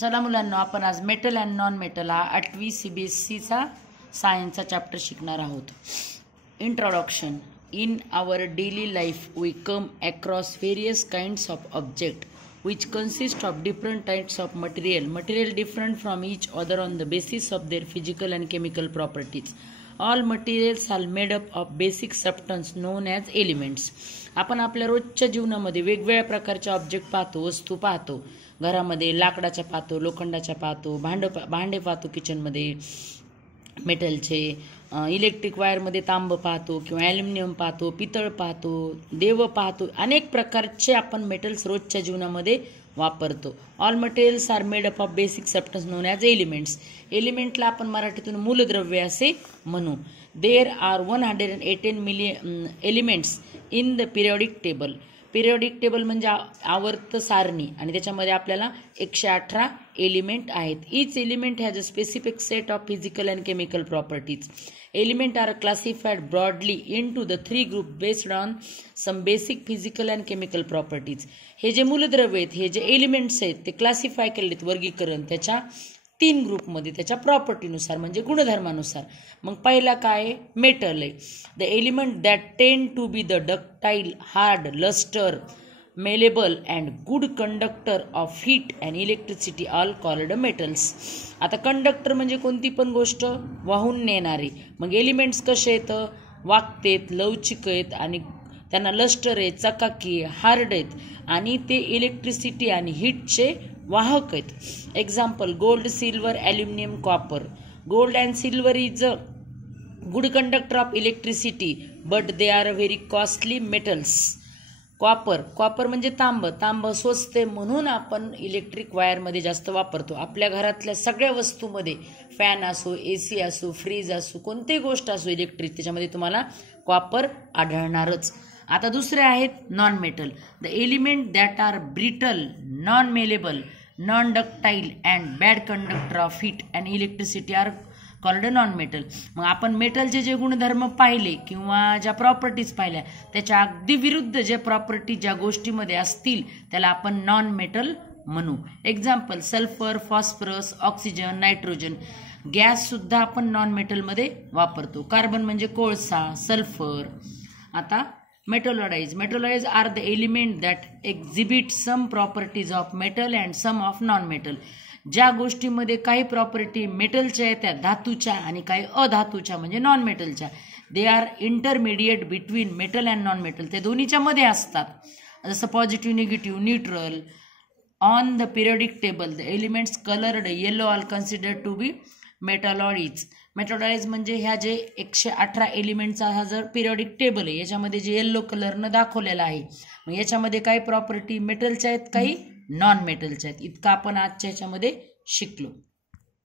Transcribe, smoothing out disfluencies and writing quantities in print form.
चला मुलांना, आपण आज मेटल अँड नॉन मेटल हा 8वी CBSEचा सायन्सचा चॅप्टर शिकणार आहोत. Introduction. In our daily life we come across various kinds of object which consist of different types of material different from each other on the basis of their physical and chemical properties. All materials are made up of basic substance known as elements. आपण आपल्या रोजच्या जीवनामध्ये वेगवेगळ्या प्रकारचे object पाहतो, वस्तू पाहतो. घरामध्ये लाकडाच्या पाहतो, लोखंडाच्या पाहतो, भांडे पाहतो, किचनमध्ये मेटलचे, इलेक्ट्रिक वायरमध्ये तांब पाहतो किंवा ॲल्युमिनियम पाहतो, पितळ पाहतो, देव पाहतो. अनेक प्रकारचे आपण मेटल्स रोजच्या जीवनामध्ये वापरतो. All materials are made up of basic substance known as elements. एलिमेंटला आपण मराठीतून मूलद्रव्य असे म्हणू. There are 118 million elements in the periodic table. Periodic table म्हणजे आवर्त सारणी, आणि त्याच्यामध्ये आपल्याला 118 एलिमेंट आहेत. Each element has a specific set of physical and chemical properties. Element are classified broadly into the 3 group based on some basic physical and chemical properties. हे जे मूलद्रव्य आहेत, हे जे एलिमेंट्स आहेत, ते क्लासिफाय केलेत, वर्गीकरण त्याच्या 3 ग्रुपमध्ये त्याच्या प्रॉपर्टीनुसार म्हणजे गुणधर्मानुसार. मग पहिला काय? मेटल आहे. The element that tend to be the ductile, hard, lustre, malleable and good conductor of heat and electricity all called metals. आता कंडक्टर म्हणजे कोणती पण गोष्ट वाहून नेणारे. मग एलिमेंट्स कसे आहेत? वागतेत, लवचिक आहेत, आणि त्यांना लस्टर आहे, चकाकी, हार्ड आहेत, आणि ते इलेक्ट्रिसिटी आणि हीटचे वाहक आहेत. Example: gold, silver, aluminium, copper. Gold and silver is a good conductor of electricity but they are very costly metals. Copper म्हणजे तांब स्वस्त आहे, म्हणून आपण इलेक्ट्रिक वायरमध्ये जास्त वापरतो. आपल्या घरातल्या सगळ्या वस्तूमध्ये, फॅन असो, AC असो, फ्रीज असो, कोणतीही गोष्ट असो इलेक्ट्रिक, त्याच्यामध्ये तुम्हाला कॉपर आढळणारच. आता दुसरे आहेत non metal. The element that are brittle, non malleable, non ductile and bad conductor of heat and electricity are called non metal. मग आपण मेटलचे जे गुणधर्म पाहिले किंवा ज्या प्रॉपर्टीज पाहिल्या, त्याच्या अगदी विरुद्ध ज्या प्रॉपर्टी ज्या गोष्टीमध्ये असतील त्याला आपण नॉन मेटल म्हणू. Example: sulphur, phosphorus, oxygen, nitrogen. Gas सुद्धा आपण नॉन मेटलमध्ये वापरतो. कार्बन म्हणजे कोळसा, सल्फर. आता metalloids are the element that exhibit some properties of metal and some of non metal. ज्या गोष्टीमध्ये काही प्रॉपर्टी मेटलच्या येतात, धातूच्या, आणि काही अधातूच्या म्हणजे नॉन मेटलच्या. They are intermediate between metal and non metal. ते दोन्हीच्या मध्ये असतात. जसं positive, negative, neutral. On the periodic table the elements coloured yellow are considered to be metalloids. Metalloids म्हणजे ह्या जे 118 एलिमेंटचा हा जर पिरियडिक टेबल आहे, याच्यामध्ये जे येल्लो कलरनं दाखवलेला आहे, मग याच्यामध्ये काही प्रॉपर्टी मेटलच्या आहेत, काही नॉन मेटलच्या आहेत. इतकं आपण आजच्या ह्याच्यामध्ये शिकलो.